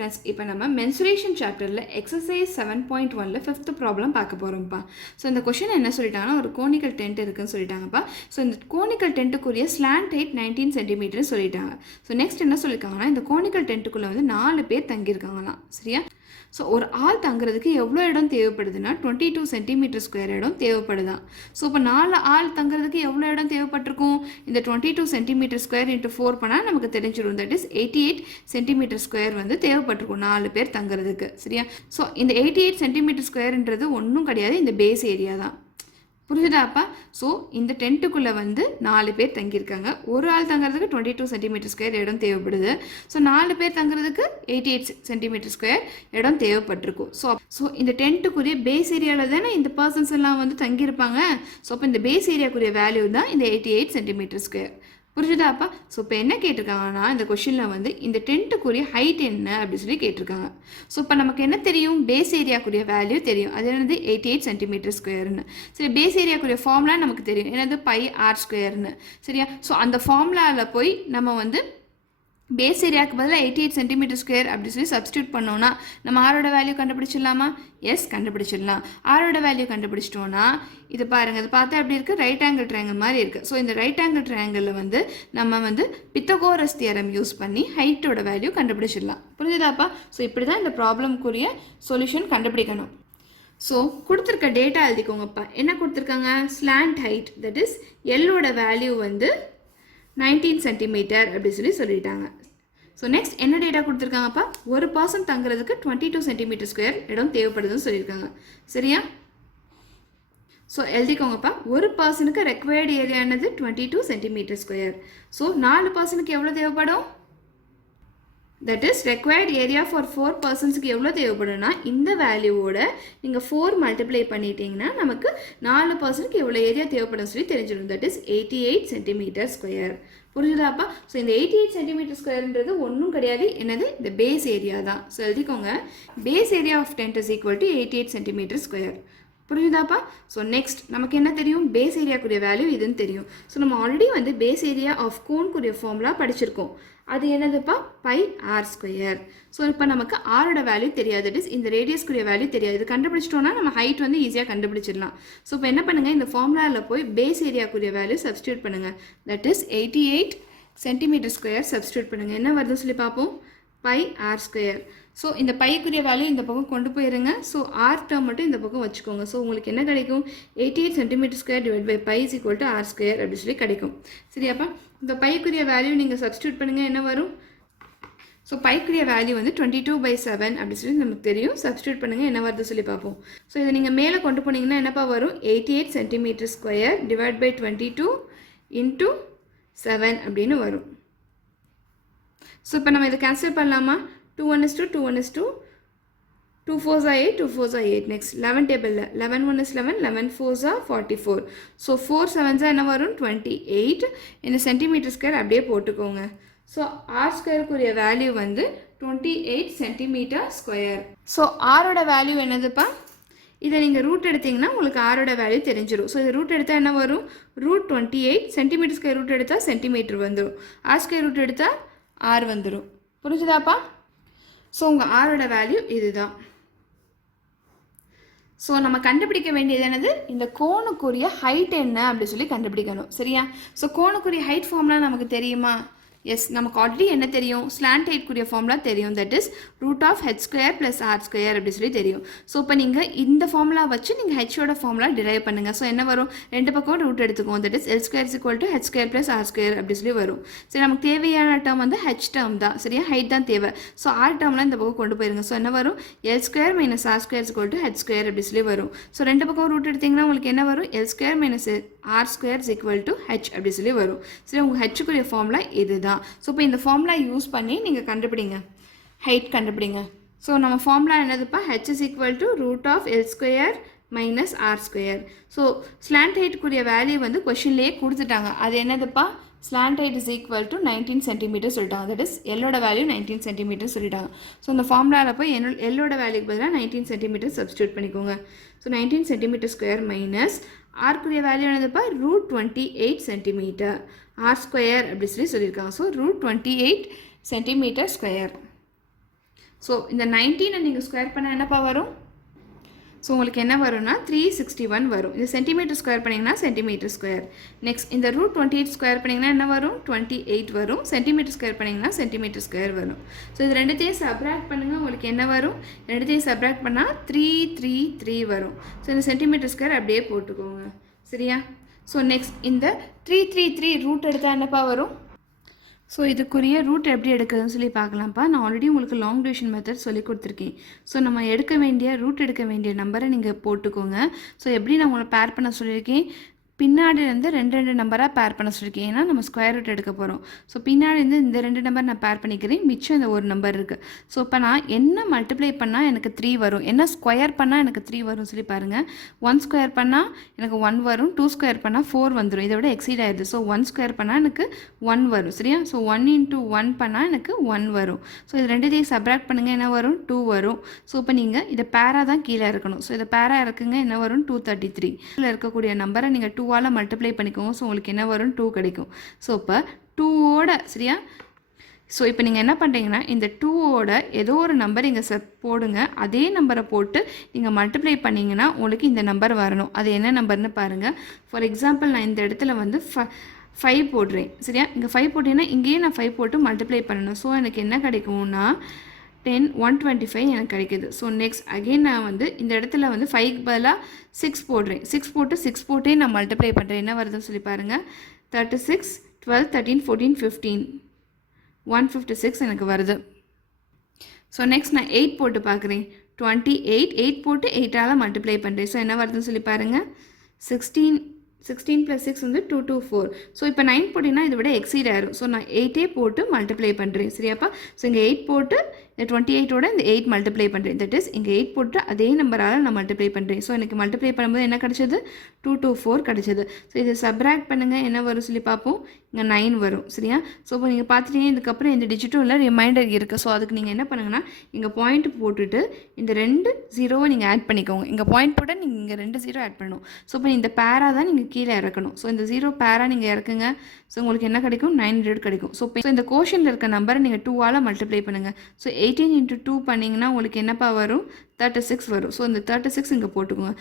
friends, இப்போ நம்ம mensuration chapterல exercise 7.1ல 5th problem பார்க்க போறோம்ப்பா. ஸோ இந்த கொஷின் என்ன சொல்லிட்டாங்கன்னா ஒரு கோனிக்கல் டென்ட் இருக்குன்னு சொல்லிட்டாங்கப்பா. ஸோ இந்த கோனிக்கல் டென்ட்டுக்குரிய ஸ்லாண்ட் ஹைட் 19 cm சொல்லிட்டாங்க. ஸோ நெக்ஸ்ட் என்ன சொல்லியிருக்காங்கன்னா இந்த கோனிக்கல் டென்ட்டுக்குள்ளே வந்து 4 பேர் தங்கியிருக்காங்களாம். சரியா? ஸோ ஒரு ஆள் தங்குறதுக்கு எவ்வளோ இடம் தேவைப்படுதுன்னா 22 cm² இடம் தேவைப்படுதான். ஸோ இப்போ 4 ஆள் தங்குறதுக்கு எவ்வளோ இடம் தேவைப்பட்டிருக்கும்? இந்த 22 cm² into 4 பண்ணால் நமக்கு தெரிஞ்சிடும். தட் இஸ் 88 cm² வந்து தேவைப்பட்டிருக்கும் 4 பேர் தங்குறதுக்கு. சரியா? ஸோ இந்த 88 cm²ன்றது ஒன்றும் கிடையாது, இந்த பேஸ் ஏரியா தான். புரிஞ்சுதாப்பா? ஸோ இந்த டென்ட்டுக்குள்ளே வந்து 4 பேர் தங்கியிருக்காங்க. ஒரு ஆள் தங்குறதுக்கு 22 cm² இடம் தேவைப்படுது. ஸோ 4 பேர் தங்குறதுக்கு 88 cm² இடம் தேவைப்பட்டிருக்கும். ஸோ இந்த டென்ட்டுக்குரிய பேஸ் ஏரியாவில் தானே இந்த பர்சன்ஸ் எல்லாம் வந்து தங்கியிருப்பாங்க. ஸோ அப்போ இந்த பேஸ் ஏரியாக்குரிய வேல்யூ தான் இந்த 88 cm². புரிஞ்சுதாப்பா? ஸோ இப்போ என்ன கேட்டிருக்காங்கன்னா இந்த கொஷினில் வந்து இந்த டென்ட்டுக்குரிய ஹைட் என்ன அப்படின்னு சொல்லி கேட்டிருக்காங்க. ஸோ இப்போ நமக்கு என்ன தெரியும்? பேஸ் ஏரியாக்குரிய வேல்யூ தெரியும். அது என்னது 88 cm². சரி, பேஸ் ஏரியாக்குரிய ஃபார்முலா நமக்கு தெரியும். என்னது πr². சரியா? ஸோ அந்த ஃபார்முலாவில் போய் நம்ம வந்து பேஸ் ஏரியாவுக்கு பதிலாக 88 cm² அப்படி சொல்லி சப்ஸ்டியூட் பண்ணோன்னா நம்ம ஆரோட வேல்யூ கண்டுபிடிச்சிடலாமா? எஸ், கண்டுபிடிச்சிடலாம். ஆரோட வேல்யூ கண்டுபிடிச்சிட்டோன்னா இது பாருங்கள், இது பார்த்தா எப்படி இருக்குது? ரைட் ஆங்கிள் ட்ரையாங்கிள் மாதிரி இருக்குது. ஸோ இந்த ரைட் ஆங்கிள் ட்ரையாங்கிளில் வந்து நம்ம வந்து பித்தகோரஸ் தியரம் யூஸ் பண்ணி ஹைட்டோட வேல்யூ கண்டுபிடிச்சிடலாம். புரிஞ்சுதாப்பா? ஸோ இப்படி தான் இந்த ப்ராப்ளம்க்குரிய சொல்யூஷன் கண்டுபிடிக்கணும். ஸோ கொடுத்துருக்க டேட்டா எழுதிக்கோங்கப்பா. என்ன கொடுத்துருக்காங்க? ஸ்லாண்ட் ஹைட், தட் இஸ் எல்லோட வேல்யூ வந்து 19 cm அப்படி சொல்லிட்டாங்க. ஸோ நெக்ஸ்ட் என்ன டேட்டா கொடுத்துருக்காங்கப்பா? ஒரு பர்சன் தங்குறதுக்கு 22 cm² இடம் தேவைப்படுதுன்னு சொல்லியிருக்காங்க. சரியா? ஸோ எழுதிக்கோங்கப்பா. ஒரு பர்சனுக்கு ரெக்வயர்டு ஏரியானது 22 cm². ஸோ 4 பர்சனுக்கு எவ்வளோ தேவைப்படும்? That is required area for 4 பர்சன்ஸுக்கு எவ்வளோ தேவைப்படும்னா இந்த வேல்யூவோட நீங்கள் 4 மல்டிப்ளை பண்ணிட்டீங்கன்னா நமக்கு 4 பர்சனுக்கு எவ்வளோ ஏரியா தேவைப்படும் சொல்லி தெரிஞ்சிடும். That is 88 cm². புரிஞ்சுதாப்பா? ஸோ இந்த 88 cm²ன்றது ஒன்றும் கிடையாது, என்னது? இந்த பேஸ் ஏரியா தான். ஸோ எழுதிக்கோங்க, base area of tent is equal to 88 cm². புரிஞ்சுதாப்பா? ஸோ நெக்ஸ்ட் நமக்கு என்ன தெரியும்? பேஸ் ஏரியாக்குரிய வேல்யூ இதுன்னு தெரியும். ஸோ நம்ம ஆல்ரெடி வந்து பேஸ் ஏரியா ஆஃப் கோன்குரிய ஃபார்முலா படிச்சிருக்கோம். அது என்னதுப்பா? πr². ஸோ இப்போ நமக்கு ஆரோட வேல்யூ தெரியாது, தட் இஸ் இந்த ரேடியஸ்க்குரிய வேல்யூ தெரியாது. இது கண்டுபிடிச்சிட்டோன்னா நம்ம ஹைட் வந்து ஈஸியாக கண்டுபிடிச்சிடலாம். ஸோ இப்போ என்ன பண்ணுங்கள்? இந்த ஃபார்முலாவில் போய் பேஸ் ஏரியாக்குரிய வேல்யூ சப்ஸ்டியூட் பண்ணுங்கள். தட் இஸ் 88 cm² சப்ஸ்டியூட் பண்ணுங்கள். என்ன வருதுன்னு சொல்லி பார்ப்போம்? πr². ஸோ இந்த பைக்குரிய வேல்யூ இந்த பக்கம் கொண்டு போயிருங்க. ஸோ ஆர் டேர்ம் மட்டும் இந்த பக்கம் வச்சுக்கோங்க. ஸோ உங்களுக்கு என்ன கிடைக்கும்? 88 cm² divide by π is equal to r² அப்படி சொல்லி கிடைக்கும். சரியாப்பா? இந்த பைக்குரிய வேல்யூ நீங்கள் சப்ஸ்டியூட் பண்ணுங்கள். என்ன வரும்? ஸோ பைக்குரிய வேல்யூ வந்து 22/7 அப்படி சொல்லி நமக்கு தெரியும். சப்ஸ்டியூட் பண்ணுங்கள், என்ன வருது சொல்லி பார்ப்போம். ஸோ இதை நீங்கள் மேலே கொண்டு போனீங்கன்னா என்னப்பா வரும்? 88 cm² டிவைட் பை 22 இன்ட்டு 7 அப்படின்னு வரும். ஸோ இப்போ நம்ம இதை கேன்சல் பண்ணலாமா? 2 1 is 2, 2 1 is 2, 2 4s are 8, 2 4s are 8. Next 11 டேபிளில் 11 1 is 11, 11 4s are 44. So 4 7s என்ன வரும்? 28. இந்த cm² அப்படியே போட்டுக்கோங்க. ஸோ r²க்குரிய வேல்யூ வந்து 28 cm². ஸோ ஆரோட வேல்யூ என்னதுப்பா? இதை நீங்கள் ரூட் எடுத்திங்கன்னா உங்களுக்கு ஆரோட வேல்யூ தெரிஞ்சிடும். ஸோ இது ரூட் எடுத்தால் என்ன வரும்? √28 cm² ரூட் எடுத்தால் சென்டிமீட்டர் வந்துடும். r² ரூட் எடுத்தால் r வந்துடும். புரிஞ்சுதாப்பா? ஸோ உங்கள் ஆரோட வேல்யூ இதுதான். ஸோ நம்ம கண்டுபிடிக்க வேண்டியது என்னது? இந்த கோனுக்குரிய ஹைட் என்ன அப்படி சொல்லி கண்டுபிடிக்கணும். சரியா? ஸோ கோனுக்குரிய ஹைட் ஃபார்முலா நமக்கு தெரியுமா? எஸ், நமக்கு ஆல்ரெடி என்ன தெரியும்? ஸ்லாண்ட் ஹைட்க்குரிய ஃபார்முலா தெரியும். தட் இஸ் √h² + r² அப்படி சொல்லி தெரியும். ஸோ இப்போ நீங்கள் இந்த ஃபார்முலா வச்சு நீங்கள் ஹெச்சோட ஃபார்முலா டிரைவ் பண்ணுங்கள். ஸோ என்ன வரும்? ரெண்டு பக்கம் ரூட் எடுத்துக்குவோம். That is L² = h² + r² அப்படி சொல்லி வரும். சரி, நமக்கு தேவையான டேர்ம் வந்து h டேர்ம் தான். சரியா? ஹைட் தான் தேவை. ஸோ r டேர்ம்லாம் இந்த பக்கம் கொண்டு போயிருங்க. ஸோ என்ன வரும்? L² - r² = h² அப்படி சொல்லி வரும். ஸோ ரெண்டு பக்கம் ரூட் எடுத்திங்கன்னா உங்களுக்கு என்ன வரும்? L² - r² = h அப்படி சொல்லி வரும். சரி, உங்கள் ஹெச்சுக்குரிய ஃபார்முலா இதுதான். ஸோ இப்போ இந்த ஃபார்முலா யூஸ் பண்ணி நீங்கள் கண்டுபிடிங்க, ஹைட் கண்டுபிடிங்க. ஸோ நம்ம ஃபார்முலா என்னதுப்பா? h is equal to √L² minus r². So slant ஹைட்டுக்குரிய வேல்யூ வந்து கொஷின்லேயே கொடுத்துட்டாங்க. அது என்னதுப்பா? Slant height is equal to 19 cm சொல்லிட்டாங்க. தட் இஸ் எல்லோட வேல்யூ 19 cm சொல்லிட்டாங்க. ஸோ இந்த ஃபார்முலாவில் போய் எல்லோட வேல்யூக்கு பதிலாக 19 cm சப்ஸ்டியூட் பண்ணிக்கோங்க. ஸோ 19 cm² மைனஸ் ஆர்க்குரிய வேல்யூ என்னதுப்பா? √28 cm. r² அப்படி சொல்லியிருக்காங்க. So √28 cm². ஸோ இந்த 19 நீங்கள் ஸ்கொயர் பண்ணால் என்னப்பா வரும்? ஸோ உங்களுக்கு என்ன வரும்னா 361 வரும். இந்த சென்டிமீட்டர் ஸ்கொயர் பண்ணிங்கன்னா சென்டிமீட்டர் ஸ்கொயர். நெக்ஸ்ட் இந்த ரூட் 28 ஸ்கொயர் பண்ணிங்கன்னா என்ன வரும்? 28 வரும். சென்டிமீட்டர் ஸ்கொயர் பண்ணிங்கன்னா சென்டிமீட்டர் ஸ்கொயர் வரும். ஸோ இது ரெண்டுத்தையும் சப்ராக்ட் பண்ணுங்கள், உங்களுக்கு என்ன வரும்? ரெண்டுத்தையும் சப்ராக்ட் பண்ணால் 333 வரும். ஸோ இந்த சென்டிமீட்டர் ஸ்கொயர் அப்படியே போட்டுக்கோங்க, சரியா? ஸோ நெக்ஸ்ட் இந்த 333 ரூட் எடுத்தால் என்னப்பா வரும்? ஸோ இதுக்குரிய ரூட் எப்படி எடுக்கிறதுன்னு சொல்லி பார்க்கலாம்ப்பா. நான் ஆல்ரெடி உங்களுக்கு லாங் டிவிஷன் மெத்தட் சொல்லி கொடுத்துருக்கேன். ஸோ நம்ம ரூட் எடுக்க வேண்டிய நம்பரை நீங்கள் போட்டுக்கோங்க. ஸோ எப்படி நான் உங்களை பேர் பண்ண சொல்லியிருக்கேன், பின்னாடி இருந்து ரெண்டு நம்பராக பேர் பண்ண சொல்லியிருக்கேன். ஏன்னா நம்ம ஸ்கொயர் ரூட் எடுக்க போகிறோம். ஸோ பின்னாடி இருந்து இந்த 2 நம்பர் நான் பேர் பண்ணிக்கிறேன், மிச்சம் இந்த ஒரு நம்பர் இருக்குது. ஸோ இப்போ நான் என்ன மல்டிப்ளை பண்ணால் எனக்கு 3 வரும், என்ன ஸ்கொயர் பண்ணால் எனக்கு 3 வரும் சொல்லி பாருங்கள். 1 ஸ்கொயர் பண்ணால் எனக்கு 1 வரும், 2 ஸ்கொயர் பண்ணால் 4 வந்துடும். இதை விட எக்ஸீட் ஆயிடுது. ஸோ 1 ஸ்கொயர் பண்ணால் எனக்கு 1 வரும், சரியா? ஸோ 1 × 1 பண்ணால் எனக்கு 1 வரும். ஸோ இது ரெண்டுத்தையும் சப்ராக்ட் பண்ணுங்கள், என்ன வரும்? 2 வரும். ஸோ இப்போ நீங்கள் இதை பேராக தான் கீழே இருக்கணும். ஸோ இதை பேராக இருக்குங்க, என்ன வரும்? 233. இதில் இருக்கக்கூடிய நம்பரை நீங்கள் 2ஆல் மல்டிப்ளை பண்ணிக்கோங்க. ஸோ உங்களுக்கு என்ன வரும்? 2 கிடைக்கும். ஸோ இப்போ 2ஓட, சரியா? ஸோ இப்போ நீங்கள் என்ன பண்ணுறீங்கன்னா இந்த 2ஓட ஏதோ ஒரு நம்பர் இங்கே போடுங்க. அதே நம்பரை போட்டு நீங்கள் மல்டிப்ளை பண்ணிங்கன்னா உங்களுக்கு இந்த நம்பர் வரணும். அது என்ன நம்பர்னு பாருங்கள். ஃபார் எக்ஸாம்பிள் நான் இந்த இடத்துல வந்து 5 போடுறேன், சரியா? இங்கே 5 போட்டீங்கன்னா இங்கேயே நான் 5 போட்டு மல்டிப்ளை பண்ணணும். ஸோ எனக்கு என்ன கிடைக்கும்னா 125 எனக்கு கிடைக்குது. ஸோ நெக்ஸ்ட் அகெயின் நான் வந்து இந்த இடத்துல வந்து 5க்கு பதிலாக 6 போடுறேன். 6 போட்டே நான் மல்டிப்ளை பண்ணுறேன். என்ன வருதுன்னு சொல்லி பாருங்கள். 36, 12, 13, 14, 15, 156 எனக்கு வருது. ஸோ நெக்ஸ்ட் நான் 8 போட்டு பார்க்குறேன். 28, 8 போட்டு 8ஆல் மல்டிப்ளை பண்ணுறேன். ஸோ என்ன வருதுன்னு சொல்லி பாருங்கள். 16 + 6 வந்து 224. ஸோ இப்போ 9 போட்டிங்கன்னா இதை விட எக்ஸீட் ஆயிரும். ஸோ நான் 8 போட்டு மல்டிப்ளை பண்ணுறேன், சரியாப்பா? ஸோ இங்கே 8 போட்டு இந்த 28ஓட இந்த 8 மல்டிப்ளை பண்ணுறேன். தட் இஸ் இங்கே 8 போட்டு அதே நம்பரால் நான் மல்டிப்ளை பண்ணுறேன். ஸோ எனக்கு மல்டிப்ளை பண்ணும்போது என்ன கிடச்சது? 224 கிடச்சது. ஸோ இதை சப்ராக்ட் பண்ணுங்கள், என்ன வரும் சொல்லி பார்ப்போம். இங்கே 9 வரும், சரியா? ஸோ இப்போ நீங்கள் பார்த்துட்டீங்க, இதுக்கப்புறம் இந்த டிஜிட்டும் இல்லை, ரிமைண்டர் இருக்குது. ஸோ அதுக்கு நீங்கள் என்ன பண்ணுங்கன்னா இங்கே பாயிண்ட் போட்டுட்டு இந்த 2 0வை நீங்கள் ஆட் பண்ணிக்கோங்க. இங்கே பாயிண்ட் போட்டு நீங்கள் இங்கே 2 0 ஆட் பண்ணணும். ஸோ இப்போ இந்த பேராக தான் நீங்கள் கீழே இறக்கணும். ஸோ இந்த 0 பேராக நீங்கள் இறக்குங்க. ஸோ உங்களுக்கு என்ன கிடைக்கும்? 900 கிடைக்கும். ஸோ இப்போ இந்த கோஷனில் இருக்க நம்பரை நீங்கள் 2ஆல் மல்டிப்ளை பண்ணுங்கள். ஸோ 18 × 2 பண்ணிங்கன்னா உங்களுக்கு என்னப்பா வரும்? 36 வரும். ஸோ இந்த 36 இங்கே போட்டுக்கோங்க.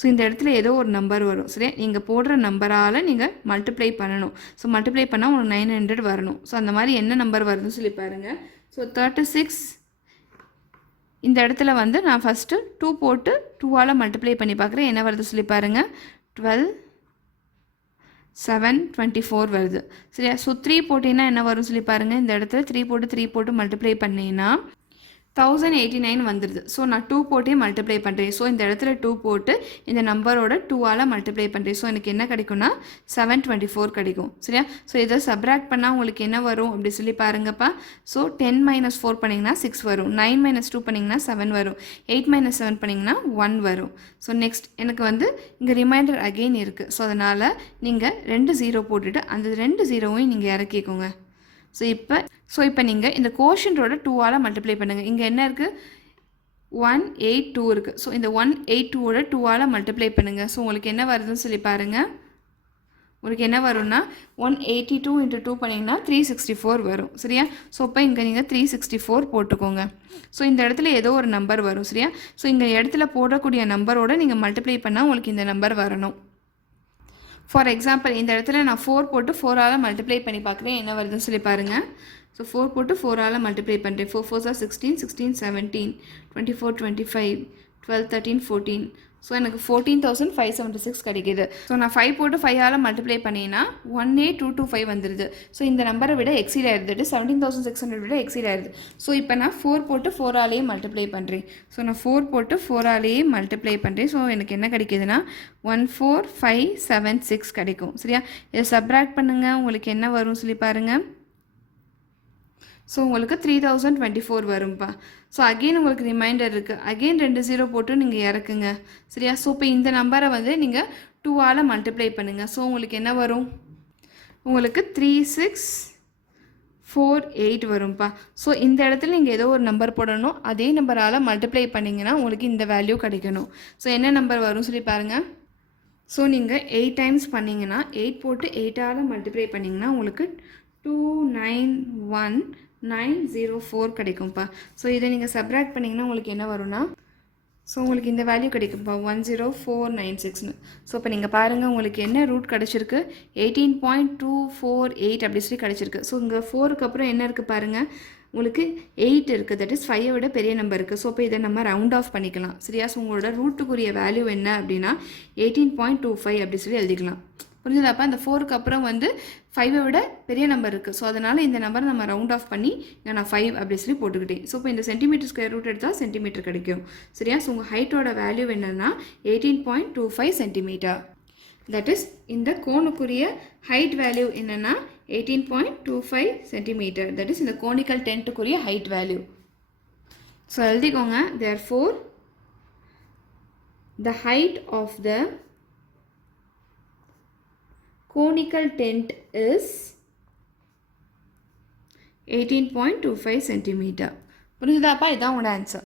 ஸோ இந்த இடத்துல ஏதோ ஒரு நம்பர் வரும், சரியா? நீங்கள் போடுற நம்பரால் நீங்கள் மல்டிப்ளை பண்ணணும். ஸோ மல்டிப்ளை பண்ணால் உங்களுக்கு 900 வரணும். ஸோ அந்த மாதிரி என்ன நம்பர் வருதுன்னு சொல்லி பாருங்கள். ஸோ 36 இந்த இடத்துல வந்து நான் ஃபஸ்ட்டு 2 போட்டு 2ஆல் மல்டிப்ளை பண்ணி பார்க்குறேன். என்ன வருது சொல்லி பாருங்கள். 12, 7, 24 வருது, சரியா? ஸோ 3 போட்டிங்கன்னா என்ன வரும் சொல்லி பாருங்கள். இந்த இடத்துல 3 போட்டு மல்டிப்ளை பண்ணிங்கன்னா 1089 வந்துடுது. ஸோ நான் 2 போட்டே மல்டிப்ளை பண்ணுறேன். ஸோ இந்த இடத்துல 2 போட்டு இந்த நம்பரோட 2ஆல் மல்டிப்ளை பண்ணுறேன். ஸோ எனக்கு என்ன கிடைக்கும்னா 724 கிடைக்கும், சரியா? ஸோ இதை சப்ராக்ட் பண்ணால் உங்களுக்கு என்ன வரும் அப்படி சொல்லி பாருங்கப்பா. ஸோ 10 - 4 பண்ணிங்கன்னா 6 வரும். 9 - 2 பண்ணிங்கன்னா 7 வரும். 8 - 7 பண்ணிங்கன்னா 1 வரும். ஸோ நெக்ஸ்ட் எனக்கு வந்து இங்கே ரிமைண்டர் அகெயின் இருக்குது. ஸோ அதனால் நீங்கள் 2 0 போட்டுட்டு அந்த 2 0வையும் நீங்கள் இறக்கிக்கோங்க. ஸோ இப்போ நீங்கள் இந்த கோஷன்டோட 2ஆல் மல்டிப்ளை பண்ணுங்கள். இங்கே என்ன இருக்குது? 182 இருக்குது. ஸோ இந்த 182ஓட 2ஆல் மல்டிப்ளை பண்ணுங்கள். ஸோ உங்களுக்கு என்ன வருதுன்னு சொல்லி பாருங்கள். உங்களுக்கு என்ன வரும்னா 182 × 2 பண்ணிங்கன்னா 364 வரும், சரியா? ஸோ இப்போ இங்கே நீங்கள் 364 போட்டுக்கோங்க. ஸோ இந்த இடத்துல ஏதோ ஒரு நம்பர் வரும், சரியா? ஸோ இந்த இடத்துல போடக்கூடிய நம்பரோட நீங்கள் மல்டிப்ளை பண்ணால் உங்களுக்கு இந்த நம்பர் வரணும். ஃபார் எக்ஸாம்பிள் இந்த இடத்துல நான் 4 போட்டு 4ஆல் மல்டிப்ளை பண்ணி பார்க்குறேன். என்ன வருதுன்னு சொல்லி பாருங்கள். ஸோ 4 போட்டு 4ஆல் மல்டிப்ளை பண்ணுறேன். 4 4s are 16, 16 17, 24 25, 12 13 14. ஸோ எனக்கு 14,576 கிடைக்கிது. ஸோ நான் 5 போட்டு 5ஆல் மல்டிப்ளை பண்ணிங்கன்னா 18225 வந்துடுது. ஸோ இந்த நம்பரை விட எக்ஸீட் ஆயிடுது. 17,600 விட எக்ஸீட் ஆயிடுது. ஸோ இப்போ நான் 4 போட்டு 4ஆலேயே மல்டிப்ளை பண்ணுறேன். ஸோ நான் 4 போட்டு 4ஆலேயே மல்டிப்ளை பண்ணுறேன். ஸோ எனக்கு என்ன கிடைக்கிதுன்னா 14576 கிடைக்கும், சரியா? இதை சப்ராக்ட் பண்ணுங்கள், உங்களுக்கு என்ன வரும் சொல்லி பாருங்கள். ஸோ உங்களுக்கு 3024 வரும்பா. ஸோ அகெயின் உங்களுக்கு ரிமைண்டர் இருக்குது. அகெயின் 2 0 போட்டு நீங்கள் இறக்குங்க, சரியா? ஸோ இப்போ இந்த நம்பரை வந்து நீங்கள் 2ஆல் மல்டிப்ளை பண்ணுங்கள். ஸோ உங்களுக்கு என்ன வரும்? உங்களுக்கு 3648 வரும்பா. ஸோ இந்த இடத்துல நீங்கள் ஏதோ ஒரு நம்பர் போடணும். அதே நம்பரால் மல்டிப்ளை பண்ணிங்கன்னா உங்களுக்கு இந்த வேல்யூ கிடைக்கணும். ஸோ என்ன நம்பர் வரும் சொல்லி பாருங்கள். ஸோ நீங்கள் 8 டைம்ஸ் பண்ணிங்கன்னா 8 போட்டு 8ஆல் மல்டிப்ளை பண்ணிங்கன்னா உங்களுக்கு 291 904 கிடைக்கும்ப்பா. ஸோ இதை நீங்கள் சப்ராக்ட் பண்ணிங்கன்னா உங்களுக்கு என்ன வரும்னா, ஸோ உங்களுக்கு இந்த வேல்யூ கிடைக்கும்ப்பா 10496ன்னு. ஸோ இப்போ நீங்கள் பாருங்கள் உங்களுக்கு என்ன ரூட் கிடச்சிருக்கு, 18.248 அப்படி சொல்லி கிடச்சிருக்கு. ஸோ இங்கே 4க்கு அப்புறம் என்ன இருக்குது பாருங்கள், உங்களுக்கு 8 இருக்குது, தட் இஸ் 5 விட பெரிய நம்பர் இருக்குது. ஸோ இப்போ இதை நம்ம ரவுண்ட் ஆஃப் பண்ணிக்கலாம் சரியா. ஸோ உங்களோட ரூட்டுக்குரிய வேல்யூ என்ன அப்படின்னா 18.25 அப்படி சொல்லி எழுதிக்கலாம். புரிஞ்சுதாப்பா. இந்த 4க்கு அப்புறம் வந்து 5 விட பெரிய நம்பர் இருக்குது. ஸோ அதனால் இந்த நம்பரை நம்ம ரவுண்ட் ஆஃப் பண்ணி நான் 5 அப்படி சொல்லி போட்டுக்கிட்டேன். ஸோ இப்போ இந்த சென்டிமீட்டர் ஸ்கொயர் ரூட் எடுத்தால் சென்டிமீட்டர் கிடைக்கும் சரியா. ஸோ உங்கள் ஹைட்டோட வேல்யூ என்னென்னா 18.25 சென்டிமீட்டர். தட் இஸ் இந்த கோனுக்குரிய ஹைட் வேல்யூ என்னென்னா 18.25 சென்டிமீட்டர். தட் இஸ் இந்த கோனிக்கல் டென்ட்டுக்குரிய ஹைட் வேல்யூ. ஸோ எழுதிக்கோங்க, therefore the height of the conical tent is 18.25 centimeter. புரிஞ்சுதாப்பா, இதுதான் உங்களோட ஆன்சர்.